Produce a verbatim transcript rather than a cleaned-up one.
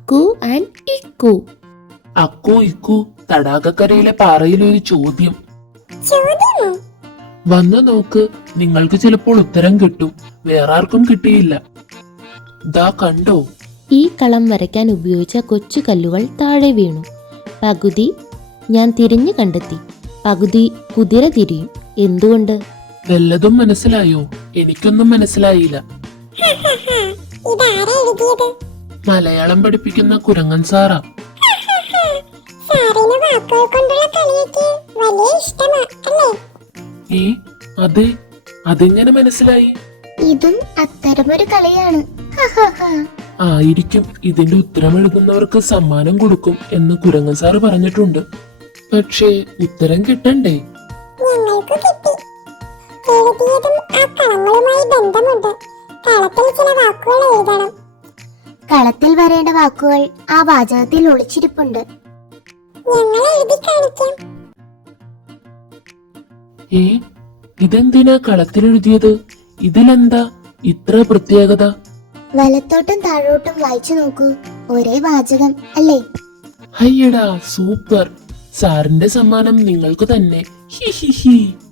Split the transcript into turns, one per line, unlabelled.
അക്കു and ഇക്കു.
അക്കു ഇക്കു തടാകക്കരയിലെ പാറയിലൊരു ചോദ്യം. വന്നു നോക്ക്, നിങ്ങൾക്ക് ചിലപ്പോൾ ഉത്തരം കിട്ടും. വേറെ ആർക്കും കിട്ടിയില്ല. ദാ കണ്ടോ?
ഈ കളം വരയ്ക്കാൻ ഉപയോഗിച്ച കൊച്ചു കല്ലുകൾ താഴെ വീണു. പകുതി ഞാൻ തിരിഞ്ഞു കണ്ടെത്തി. പകുതി കുതിര തിരിയും. എന്തുകൊണ്ട്?
വല്ലതും മനസ്സിലായോ? എനിക്കൊന്നും മനസ്സിലായില്ല. മലയാളം പഠിപ്പിക്കുന്ന കുരങ്ങൻ സാറാ. ഏ അതെ, അതെങ്ങനെ മനസ്സിലായി?
ഇതും അത്തരമൊരു കളിയാണ്.
ആയിരിക്കും. ഇതിന്റെ ഉത്തരം എഴുതുന്നവർക്ക് സമ്മാനം കൊടുക്കും എന്ന് കുരങ്ങൻ സാറ് പറഞ്ഞിട്ടുണ്ട്. പക്ഷേ ഉത്തരം കിട്ടണ്ടേ?
ഞങ്ങൾക്ക് കിട്ടി. എഴുതിയതും ആ കളങ്ങളുമായി ബന്ധമുണ്ട്. കളത്തിൽ ചില വാക്കുകൾ എഴുതണം. കളത്തിൽ വരേണ്ട വാക്കുകൾ ആ വാചകത്തിൽ ഒളിച്ചിരിപ്പുണ്ട്. ഞങ്ങൾ എഴുതി കാണിക്കാം.
ഏ ഇതെന്തിനാ കളത്തിലെഴുതിയത്? ഇതിലെന്താ ഇത്ര പ്രത്യേകത?
വലത്തോട്ടും താഴോട്ടും വായിച്ചു നോക്കൂ. ഒരേ വാചകം അല്ലേ?
ഹയ്യടാ, സൂപ്പർ. സാറിന്റെ സമ്മാനം നിങ്ങൾക്ക് തന്നെ. ഹി ഹി ഹി.